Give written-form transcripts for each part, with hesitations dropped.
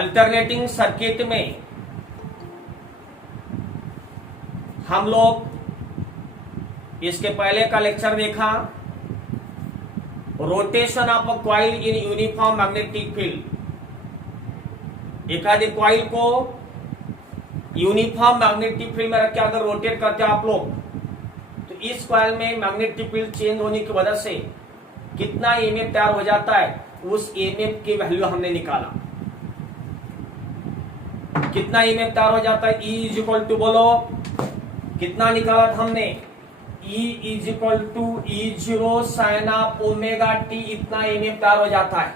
Alternating circuit में हम लोग इसके पहले का लेक्चर देखा, rotation of a coil in uniform magnetic field. एक आधे कॉइल को यूनिफॉर्म मैग्नेटिक फील्ड में रख के अगर रोटेट करते हो आप लोग, तो इस कॉइल में मैग्नेटिक फील्ड चेंज होने की वजह से कितना ईएमएफ तैयार हो जाता है, उस ईएमएफ की वैल्यू हमने निकाला। कितना ईएमएफ तैयार हो जाता है, E इज इक्वल टू, बोलो कितना निकाला था हमने, E is equal to E0 sine of omega t, इतना ईएमएफ तैयार हो जाता है।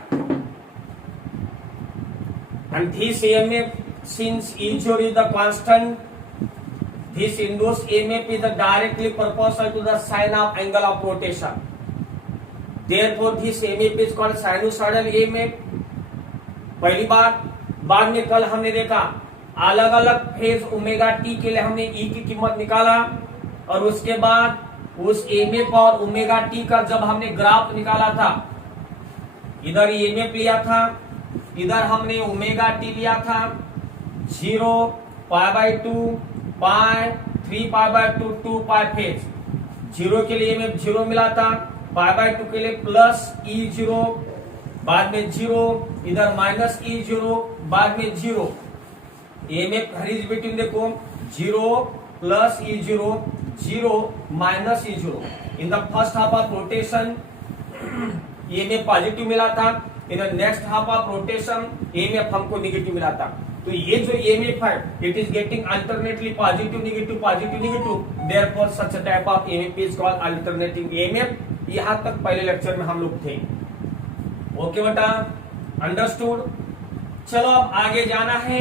And this EMF, since E0 is the constant, this induced EMF is directly proportional to the sine of angle of rotation. Therefore, this EMF is called sinusoidal EMF. पहली बात, बाद में कल हमने देखा अलग अलग फेज ओमेगा टी के लिए हमने E की कीमत निकाला, और उसके बाद उस EMF और ओमेगा टी का जब हमने ग्राफ निकाला था, इधर EMF लिया था, इधर हमने ओमेगा टी लिया था, 0 π/2 पाई 3π/2 2π फेज। 0 के लिए में 0 मिला था, π/2 के लिए प्लस E0, बाद में 0, इधर माइनस E0, बाद में 0। EMF हरीज बिटवीन देखो 0 plus E0, 0 minus E0। In the first half of rotation EMF positive मिला था, in the next half of rotation EMF हमको नेगेटिव मिला था। तो ये जो EMF है, it is getting alternately positive negative positive negative, therefore such a type of EMF is called alternating EMF। यहां तक पहले लेक्चर में हम लोग थे। ओके बेटा, अंडरस्टूड। चलो अब आगे जाना है।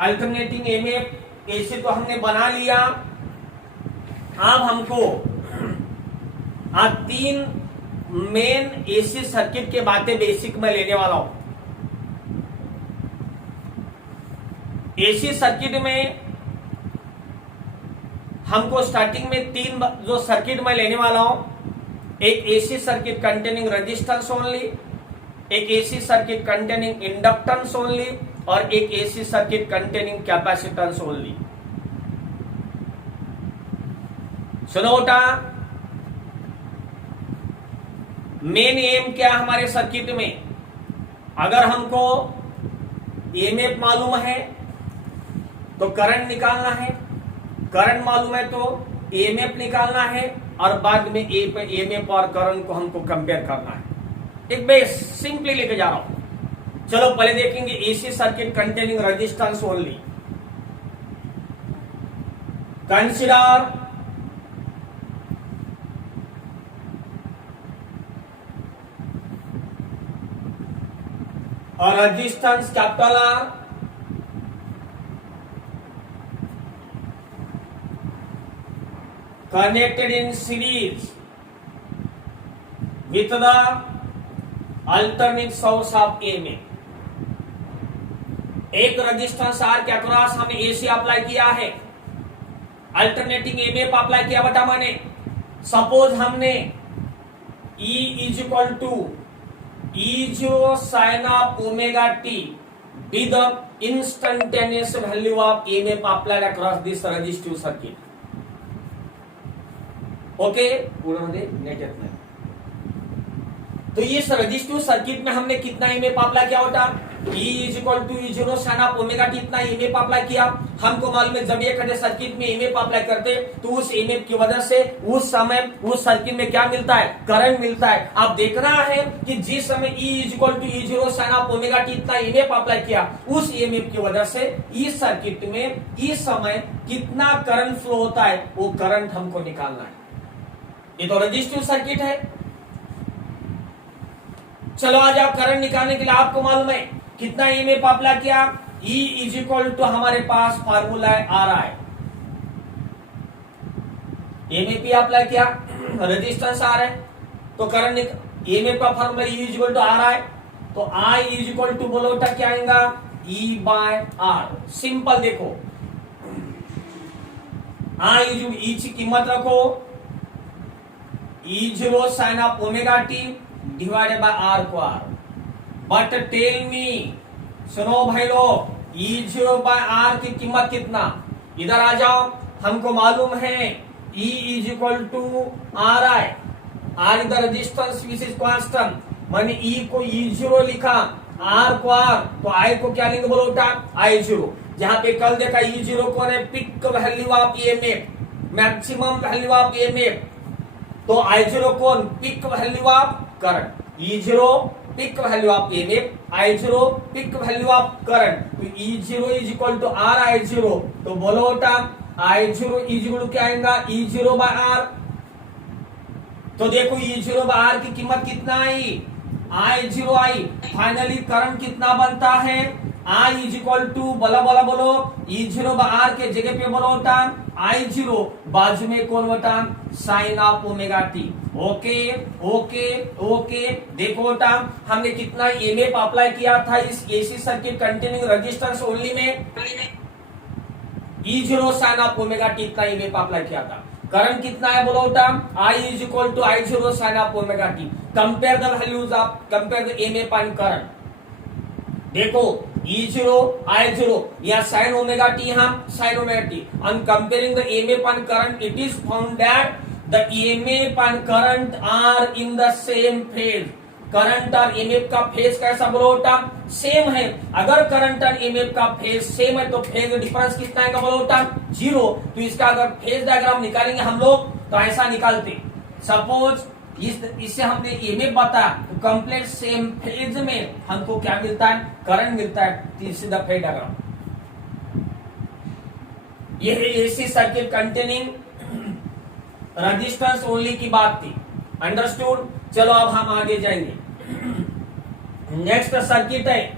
अल्टरनेटिंग EMF ऐसे तो हमने बना लिया। अब हमको आज 3 मेन एसी सर्किट के बातें बेसिक में लेने वाला हूं। एसी सर्किट में हमको स्टार्टिंग में 3 जो सर्किट में लेने वाला हूं, एक AC circuit containing resistance only, एक AC circuit containing inductance only, और एक AC circuit containing capacitance only. सुनो बेटा, मेन एम क्या हमारे सर्किट में, अगर हमको EMF मालूम है तो करंट निकालना है, करंट मालूम है तो EMF निकालना है, और बाद में EMF और करंट को हमको कंपेयर करना है। एक बेस सिंपली लेके जा रहा हूं। चलो पहले देखेंगे AC circuit containing resistance only. Consider और resistance capital R connected in series with the alternate source of EMF। एक रेजिस्टेंस R के अक्रॉस हमने AC अप्लाई किया है, अल्टरनेटिंग EMF अप्लाई किया बेटा मैंने। सपोज हमने E is equal to E0 sine of omega t be the instantaneous value of EMF applied across this resistive circuit. Okay, पूरा मध्ये नेट येत नाही। तो इस रेजिस्टिव सर्किट में हमने कितना EMF अप्लाई किया होता, E is equal to E0 sine of omega t, इतना EMF अप्लाई किया। हमको मालूम है जब एक खड़े सर्किट में EMF अप्लाई करते तो उस EMF की वजह से उस समय उस सर्किट में क्या मिलता है, करंट मिलता है। अब देखना है कि जिस समय E is equal to E0 sine of omega t इतना EMF अप्लाई किया, उस EMF की वजह से इस सर्किट में इस समय कितना करंट फ्लो होता है, वो करंट हमको निकालना है। ये तो रेजिस्टिव सर्किट है। चलो आज आप करंट निकालने के लिए आपको मालूम है कितना EMF अप्लाई किया, E इज इक्वल टू हमारे पास फार्मूला है RI। EMF अप्लाई किया, रेजिस्टेंस R है, तो करंट EMF का formula E is equal to RI, तो I इज इक्वल टू बोलो क्या आएगा, E/R। सिंपल देखो, I E की कीमत रखो E0 sine of omega t divided by R को R। बट टेल मी सुनो भाई लोग, E0 बाय आर की कीमत कितना, इधर आ जाओ, हमको मालूम है E is equal to R I, R इधर रेजिस्टेंस विच इज कांस्टेंट, मैंने E को E0 लिखा, आर को आर, तो आई को क्या लेंगे बोलो बेटा, I0। जहां पे कल देखा E0 कौन है, peak value of EMF, maximum value of EMF, तो I0 कौन, peak value of current, E0 peak value of EMF, I0 peak value of current, तो E0 is equal to are I0, तो बोलो बेटा I0 इज इक्वल क्या आएगा, E0 bye are. तो देखो E0 बाय आर की कीमत कितना आई, I0 आई, फाइनली करंट कितना बनता है, I इज इक्वल टू बोला बोला बोलो, E0 बाय आर के जगह पे बोलो बेटा I0, बाजू में कौन बेटा, sine of omega t. Okay okay okay, देखो बेटा हमने कितना ईएमएफ अप्लाई किया था इस AC circuit containing resistance only में, E0 sine of omega t इतना ईएमएफ अप्लाई किया था। करंट कितना है बोलो बेटा, I is equal to I0 sine of omega t. Compare the values of, compare the EMF and current. देखो E0 I0 या साइन ओमेगा टी, हम sine omega T, on comparing the EMF and current, it is found that the EMF and current are in the same phase. Current और EMF का phase कैसा बोलो बेटा, same है। अगर current और ईएमएफ का फेज सेम है तो फेज डिफरेंस कितना है बोलो बेटा, 0। तो इसका अगर फेज डायग्राम निकालेंगे हम लोग तो ऐसा निकालते, सपोज इससे हमने ईएमएफ बताया, तो कंप्लीट सेम फेज में हमको क्या मिलता है, करंट मिलता है, सीधा फेज डायग्राम। ये है AC circuit containing resistance only की बात थी, अंडरस्टूड। चलो अब हम आगे जाएंगे, नेक्स्ट सर्किट है,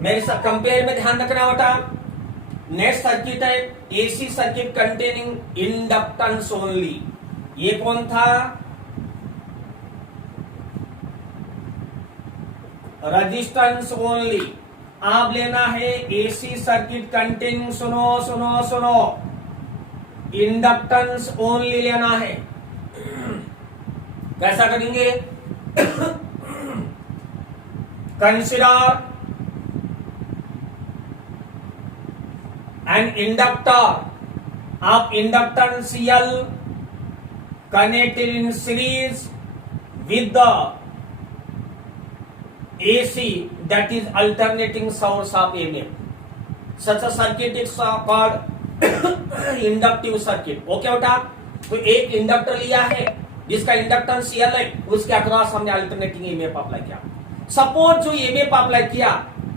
मेरे कंपेयर में ध्यान रखना बेटा, नेक्स्ट सर्किट है AC circuit containing inductance only. ये कौन था, रेजिस्टेंस ओनली। आप लेना है एसी सर्किट कंटेनिंग, सुनो सुनो सुनो, इंडक्टेंस ओनली लेना है। कैसा करेंगे, consider an inductor of inductance L connected in series with the AC, that is alternating source of EMF. Such a circuit is called inductive circuit. Okay बेटा, तो एक इंडक्टर लिया है जिसका इंडक्टेंस L है, उसके अक्रॉस हमने अल्टरनेटिंग ईएमएफ अप्लाई किया। सपोज जो ईएमएफ अप्लाई किया,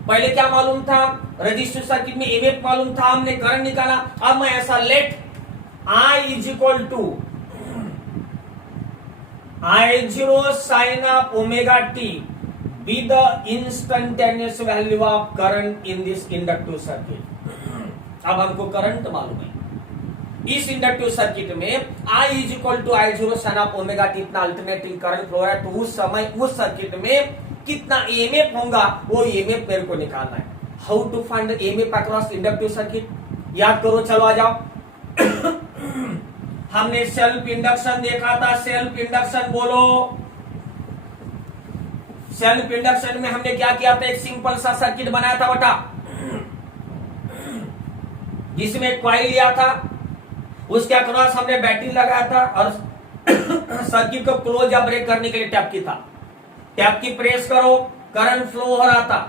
पहले क्या मालूम था, रेजिस्टिव सर्किट में ईएमएफ मालूम था, हमने करंट निकाला। अब मैं ऐसा let I is equal to I0 sine of omega t be the instantaneous value of current in this inductive circuit. अब हमको करंट मालूम है इस इंडक्टिव सर्किट में, I is equal to I0 sine of omega t, इतना alternating current flow है, तो उस समय उस सर्किट में कितना ईएमएफ होगा, वो ईएमएफ मेरे को निकालना है। How to find the EMF across inductive circuit, याद करो, चलो आ जाओ। हमने सेल्फ इंडक्शन देखा था, सेल्फ इंडक्शन बोलो। सेल्फ इंडक्शन में हमने क्या किया था, एक सिंपल सा सर्किट बनाया था बेटा, जिसमें कॉइल लिया था, उसके अक्रॉस हमने बैटरी लगाया था और सर्किट को क्लोज या ब्रेक करने के लिए टैप की था। टैप की प्रेस करो, करंट फ्लो हो रहा था,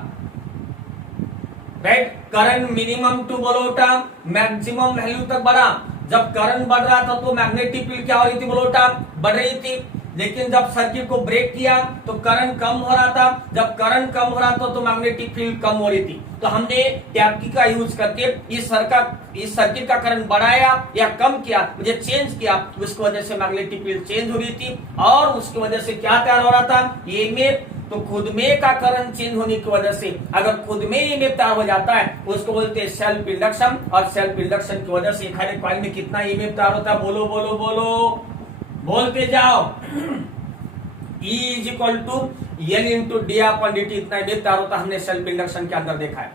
राइट। करंट मिनिमम टू बोलो बेटा मैक्सिमम वैल्यू तक बढ़ा। जब करंट बढ़ रहा था तो मैग्नेटिक फील्ड क्या हो रही थी बोलो बेटा, बढ़ रही थी। लेकिन जब सर्किट को ब्रेक किया तो करंट कम हो रहा था। जब करंट कम हो रहा था तो मैग्नेटिक फील्ड कम हो रही थी। तो हमने टैप की का यूज करके इस सर्किट का करंट बढ़ाया या कम किया, मुझे चेंज किया, उसकी वजह से मैग्नेटिक फील्ड चेंज हो रही थी और उसकी वजह से क्या तैयार हो रहा था, ईएमएफ। तो खुद में का करंट चेंज होने की वजह से अगर खुद में ईएमएफ तैयार हो जाता है उसको बोलते हैं सेल्फ इंडक्शन। और सेल्फ इंडक्शन की वजह से एक कॉइल में कितना ईएमएफ तैयार होता है, बोलो बोलो बोलो, बोलते जाओ। E is equal to L into d upon d t, इतना ईएमएफ तैयार होता है, हमने सेल्फ इंडक्शन के अंदर देखा है।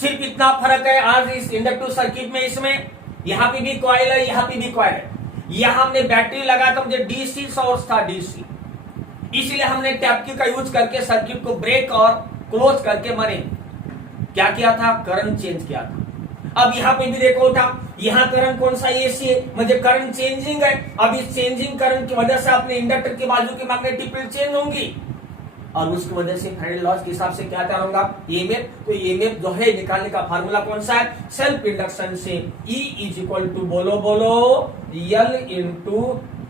सिर्फ इतना फर्क है आज इस इंडक्टिव सर्किट में, इसमें यहाँ पे भी कॉइल है, यहाँ पे भी कॉइल है। यहाँ हमने बैटरी लगाया था, मुझे डीसी सोर्स था, डीसी, इसलिए हमने टैप की का यूज करके सर्किट को ब्रेक और क्लोज करके मरे। क्या किया था, करंट चेंज किया था। अब यहाँ पे भी देखो था, यहाँ करंट कौन सा एसी है, मुझे करंट चेंजिंग है। अब इस चेंजिंग करंट की वजह से अपने इंडक्टर की बाजू की मैग्नेटिक फील्ड चेंज होंगी और उसकी वजह से फैराडे लॉ के हिसाब से क्या तैयार होगा, ईएमएफ। तो ईएमएफ जो है निकालने का फार्मूला कौन सा है, सेल्फ इंडक्शन से E इज इक्वल टू बोलो L इंटू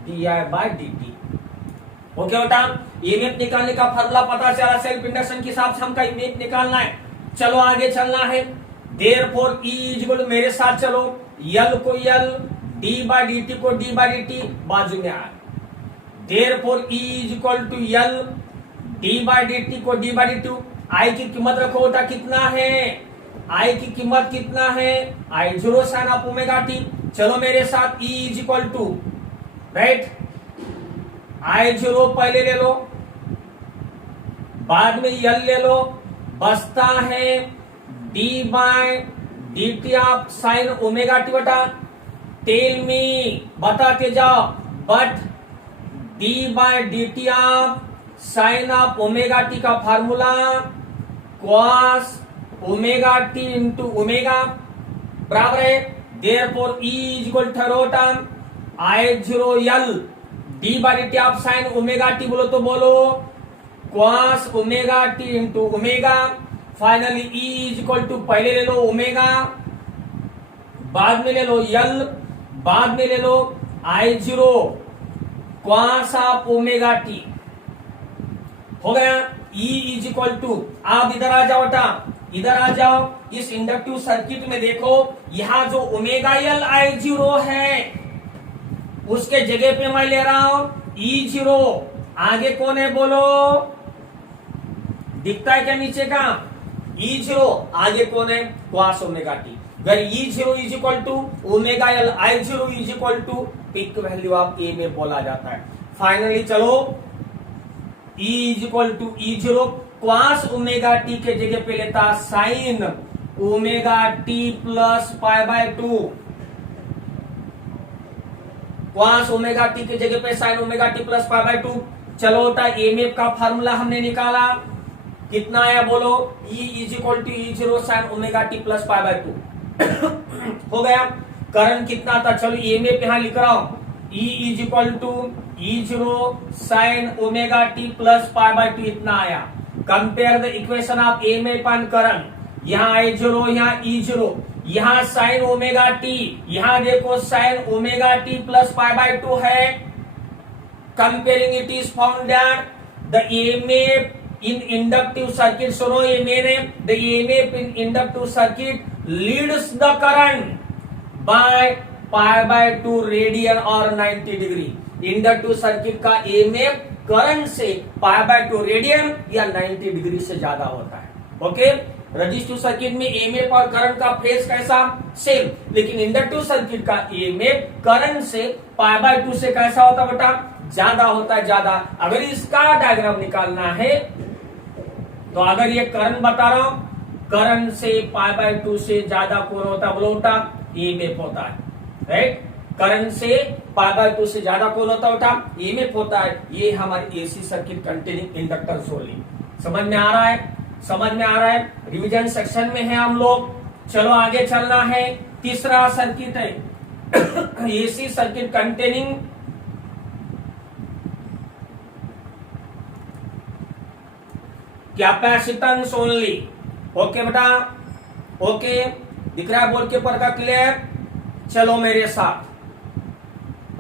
di/dt। ओके बेटा, ईएमएफ निकालने का फार्मूला पता चला, सेल्फ इंडक्शन के हिसाब से हमका ईएमएफ निकालना है। चलो आगे चलना है। Therefore E is equal to, मेरे साथ चलो, L को L, d/dt को d/dt बाजू में आया। Therefore E is equal to L, d/dt को d/dt। I की कीमत रखो बेटा, कितना है, I की कीमत कितना है, I0 sin of omega t। चलो मेरे साथ E is equal to, right, I0 पहले ले लो, बाद में L ले लो, बचता है d/dt of sine omega t बटा, टेल मी, बताते जाओ, but d/dt of sine of omega t का formula cos omega t into omega बराबर है। देयरफॉर E इज इक्वल ठहरो term I0L d/dt of sine omega t, बोलो तो बोलो cos omega t into omega. Finally E is equal to, पहले ले लो omega, बाद में ले लो L, बाद में ले लो I0 cos of omega T. हो गया। E इज इक्वल टू, आप इधर आ जाओ बेटा, इधर आ जाओ। इस इंडक्टिव सर्किट में देखो, यहां जो ओमेगा L I0 है उसके जगह पे मैं ले रहा हूं E0। आगे कौन है बोलो, दिखता है क्या नीचे का, E0, आगे कौन है, cos ओमेगा टी। अगर E0 is equal to omega L I0 is equal to peak value of A में बोला जाता है। फाइनली चलो, E is equal to E0 cos omega t के जगह पे लेता sine omega t plus π/2, cos omega t के जगह पे साइन ओमेगा टी प्लस π/2। चलो बेटा, ईएमएफ का फार्मूला हमने निकाला, कितना आया बोलो, E is equal to E0 sine omega t plus π/2 हो गया। करंट कितना था, चलो ईएमएफ यहां लिख रहा हूं, E is equal to E0 sine omega t plus π/2 इतना आया। Compare the equation of EMF and current, यहाँ I0, यहाँ E0, यहाँ साइन ओमेगा टी, यहाँ देखो साइन ओमेगा टी प्लस π/2 है। Comparing it is found that the EMF in inductive circuit, सुनो ये मेरे, the EMF in inductive circuit leads the current by π/2 radian और 90 डिग्री। इंडक्टिव सर्किट का ईएमएफ करंट से π/2 रेडियन या 90 डिग्री से ज्यादा होता है। ओके, रजिस्टिव सर्किट में ईएमएफ और करंट का फेज कैसा, सेम, लेकिन इंडक्टिव सर्किट का ईएमएफ करंट से π/2 से कैसा होता बेटा, ज्यादा होता है, ज्यादा। अगर इसका डायग्राम निकालना है तो अगर ये करंट बता रहा हूं, करंट से π/2 से ज्यादा कौन होता, बोलो बेटा, ईएमएफ होता है, राइट। करंट से π/2 से ज्यादा कौन होता बेटा, ईएमएफ होता है। ये हमारी AC circuit containing inductors only. समझ में आ रहा है, समझ में आ रहा है। रिवीजन सेक्शन में है हम लोग। चलो आगे चलना है। तीसरा सर्किट है AC circuit containing capacitance only. Okay बेटा, ओके, दिख रहा है बोर्ड के ऊपर का, क्लियर। चलो मेरे साथ,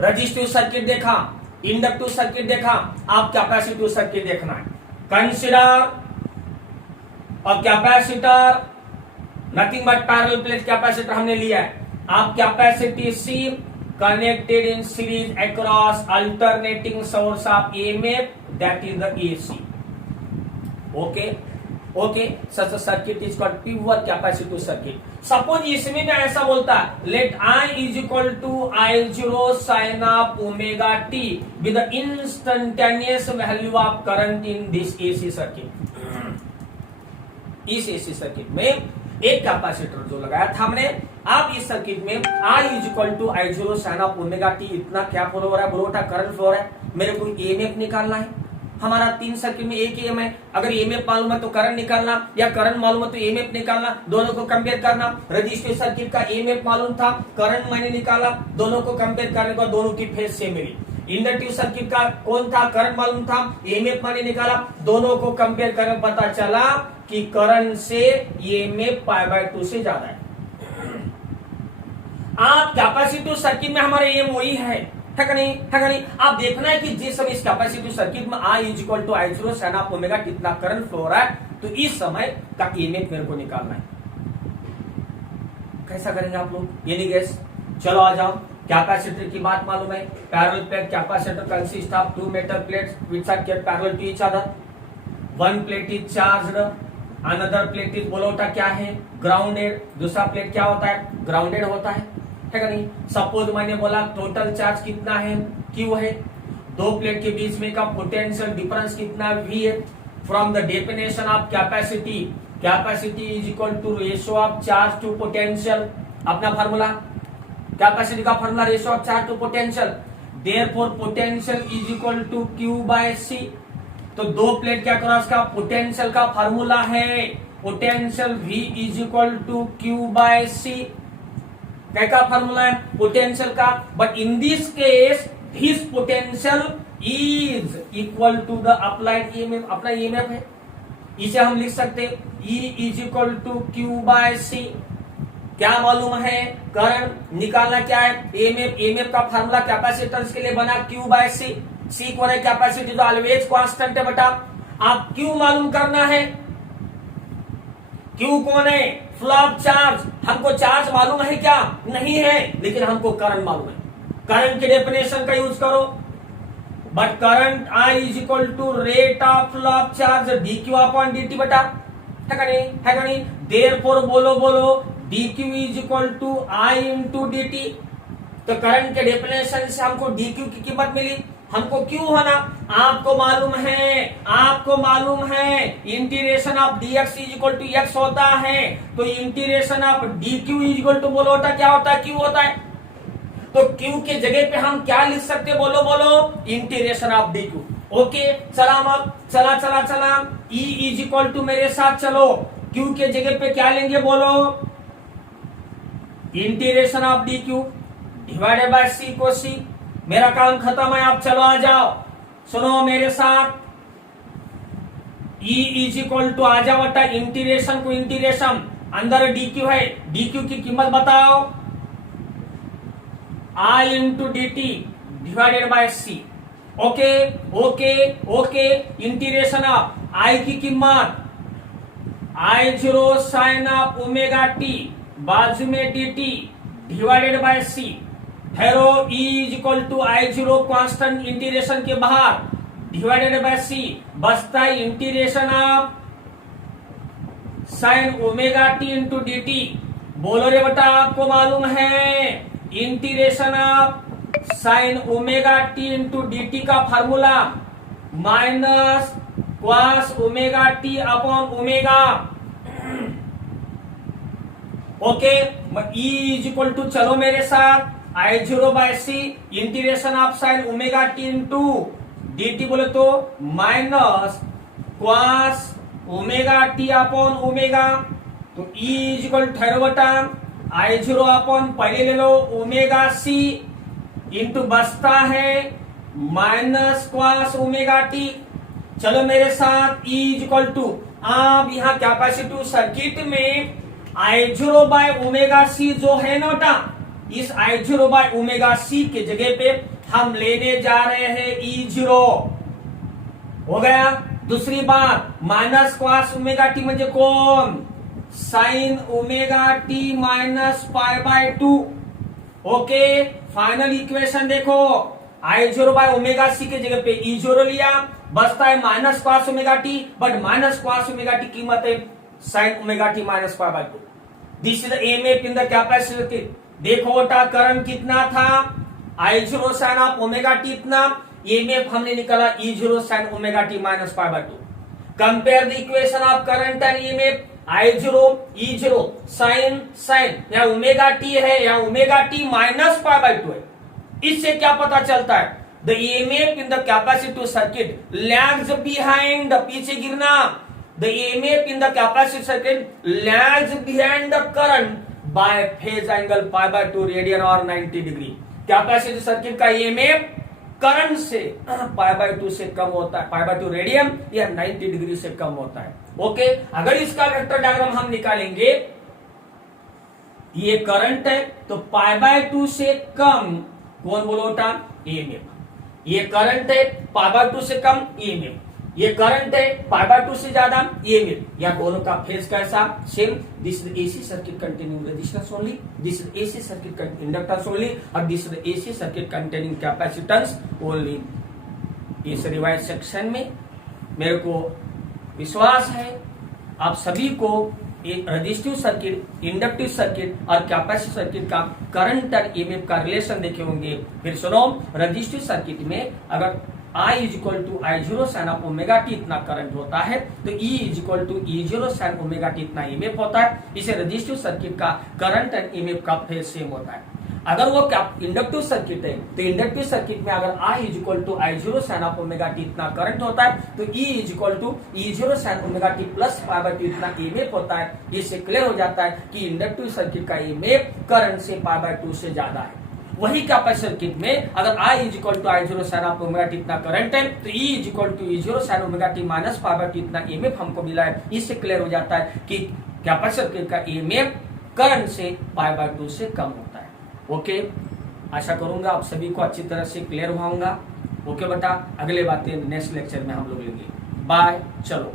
रजिस्टिव सर्किट देखा, इंडक्टिव सर्किट देखा, आप कैपेसिटिव सर्किट देखना है। Consider a capacitor, nothing but parallel plate capacitor हमने लिया है। आप capacity C connected in series across alternating source of EMF, that is the AC. Okay, okay, such circuit is called pure capacitive circuit. Suppose इसमें मैं ऐसा बोलता, let I is equal to I0 sine of omega t with the instantaneous value of current in this AC circuit. इस AC circuit में एक capacitor जो लगाया था हमने, अब इस सर्किट में I is equal to I0 sine of omega t, इतना क्या फ्लो हो रहा है, बोलो करंट फ्लो हो रहा है। मेरे को ईएमएफ निकालना है। हमारा 3 सर्किट में एक ही एम है। अगर ईएमएफ मालूम है तो करंट निकालना, या करंट मालूम है तो ईएमएफ निकालना, दोनों को कंपेयर करना। रजिस्टिव सर्किट का ईएमएफ मालूम था, करंट मैंने निकाला, दोनों को कंपेयर करने के बाद दोनों की फेज सेम मिली। इंडक्टिव सर्किट का कौन था, करंट मालूम था, ईएमएफ मैंने निकाला, दोनों को कंपेयर करके पता चला कि करंट से ईएमएफ π/2 से ज्यादा है। आप कैपेसिटिव सर्किट में हमारे एम वही है कि नहीं, है कि नहीं? आप देखना है कि जिस समय इस कैपेसिटिव सर्किट में I = I0 sin of omega कितना करंट फ्लो हो रहा है, तो इस समय का ईएमएफ मेरे को निकालना है। कैसा करेंगे आप लोग, ये नहीं गैस। चलो आ जाओ, कैपेसिटर की बात मालूम है, parallel plate capacitor consist of 2 metal plates which are kept parallel to each other. One plate is charged, another plate is बोलो होता क्या है, ग्राउंडेड। दूसरा प्लेट क्या होता है, ग्राउंडेड होता है कि नहीं। सपोज मैंने बोला टोटल चार्ज कितना है, Q है। दो प्लेट के बीच में का पोटेंशियल डिफरेंस कितना V है। From the definition of capacity, capacity is equal to ratio of charge to potential. अपना फार्मूला, कैपेसिटी का formula ratio of charge to potential. Therefore potential is equal to Q/C। तो दो plate क्या करो, उसका potential का formula है, potential V is equal to Q/C। क्या का फार्मूला है, पोटेंशियल का। But in this case this potential is equal to the applied EMF, अपना ईएमएफ है। इसे हम लिख सकते E is equal to Q/C। क्या मालूम है, करंट निकालना क्या है, ईएमएफ। ईएमएफ का फार्मूला कैपेसिटेंस के लिए बना Q/C। C को है कैपेसिटी तो ऑलवेज कांस्टेंट है बेटा। आप Q मालूम करना है, Q कौन है, फ्लो ऑफ चार्ज। हमको चार्ज मालूम है क्या, नहीं है, लेकिन हमको करंट मालूम है। करंट के डेफिनेशन का यूज करो। But current I is equal to rate of flow of charge dQ/dt बेटा, है का नहीं, है का नहीं। देयरफॉर बोलो dQ is equal to I into dt। तो करंट के डेफिनेशन से हमको dQ की कीमत मिली, हमको Q होना। आपको मालूम है integration of dx is equal to x होता है, तो integration of dq is equal to बोलो होता क्या होता है, Q होता है। तो Q के जगह पे हम क्या लिख सकते, बोलो इंटीग्रेशन ऑफ dq। ओके, चला E इज इक्वल टू, मेरे साथ चलो, Q के जगह पे क्या लेंगे, बोलो integration of dq divided by C को C। मेरा काम खत्म है, आप चलो आ जाओ, सुनो मेरे साथ। E इज इक्वल टू आ जाओ बटा इंटीग्रेशन को इंटीग्रेशन, अंदर dq है, dq की कीमत बताओ, I into dt divided by C। Okay, integration of I की कीमत I0 sine of omega t, बाजू में dt डिवाइडेड बाय C। हेरो E is equal to I0 constant integration के बाहर डिवाइडेड बाय C, बचता है integration of sine omega t into dt। बोलो रे बेटा, आपको मालूम है integration of sine omega t into dt का formula minus cos omega t upon omega. Okay, E is equal to, चलो मेरे साथ, I0 by C integration of sine omega t into dt बोले तो minus cos omega t upon omega. तो E is equal ठहरो बटा I0 upon पहले ले लो ओमेगा C इंटू बचता है माइनस cos ओमेगा t। चलो मेरे साथ E इज इक्वल टू, आप यहाँ कैपेसिटिव सर्किट में I0 बाय ओमेगा C जो है ना बेटा, इस I0 बाय ओमेगा C के जगह पे हम लेने जा रहे हैं E0। हो गया। दूसरी बात, माइनस cos ओमेगा t म्हणजे कोण, sine omega t minus π/2। Okay, final equation देखो, I0 बाय ओमेगा C के जगह पे E0 लिया, बचता है minus cos omega t, but minus cos omega t कीमत है sine omega t minus π/2। This is the EMF in the capacitor. देखो बेटा, करंट कितना था, I0 sine of omega t इतना, ईएमएफ हमने निकाला E0 sine omega t minus π/2। Compare the equation of current and EMF, I0 E0 sine या omega t है, या ओमेगा t माइनस π/2 है। इससे क्या पता चलता है, the EMF in the capacitive circuit lags behind, पीछे गिरना, the EMF in the capacitive circuit lags behind the current by phase angle pi by 2 radian और 90 डिग्री। कैपेसिटिव सर्किट का ईएमएफ करंट से पाई बाय 2 से कम होता है, पाई by 2 radian या 90 degree से कम होता है। ओके, अगर इसका वेक्टर डायग्राम हम निकालेंगे, ये करंट है तो पाई बाय 2 से कम कौन बोलो था, ईएमएफ। ये करंट है पाई बाय 2 से कम ईएमएफ, ये करंट है पाई बाय 2 से ज्यादा ईएमएफ, या दोनों का फेज कैसा same. This is AC circuit containing resistance only, this is AC circuit inductance only, और this is AC circuit containing capacitance only. इस रिवाइज सेक्शन में मेरे को विश्वास है आप सभी को रेजिस्टिव सर्किट, इंडक्टिव सर्किट और कैपेसिटिव सर्किट का करंट और ईएमएफ का रिलेशन देखे होंगे। फिर सुनो, रेजिस्टिव सर्किट में अगर I is equal to I0 sine of omega t इतना करंट होता है तो E is equal to E0 sine omega t इतना ईएमएफ होता है। इसे रेजिस्टिव सर्किट का करंट एंड ईएमएफ का फेज सेम होता है। अगर वो इंडक्टिव सर्किट है तो इंडक्टिव सर्किट में अगर I is equal to I0 sine of omega t इतना करंट होता है तो E is equal to E0 sine omega t plus pi by 2 इतना ईएमएफ होता है। इससे क्लियर हो जाता है कि इंडक्टिव सर्किट का ईएमएफ करंट से पाई बाय 2 से ज्यादा है। वही कैपेसिटर सर्किट में अगर I is equal to I0 sine of omega t इतना करंट है तो E is equal to E0 sine omega t minus pi by 2 इतना ईएमएफ हमको मिला है। इससे क्लियर हो जाता है कि कैपेसिटर सर्किट का ईएमएफ करंट से पाई बाय 2 से कम होता है। ओके, आशा करूंगा आप सभी को अच्छी तरह से क्लियर हुआ होगा। ओके बेटा, अगले बातें नेक्स्ट लेक्चर में हम लोग लेंगे। बाय, चलो।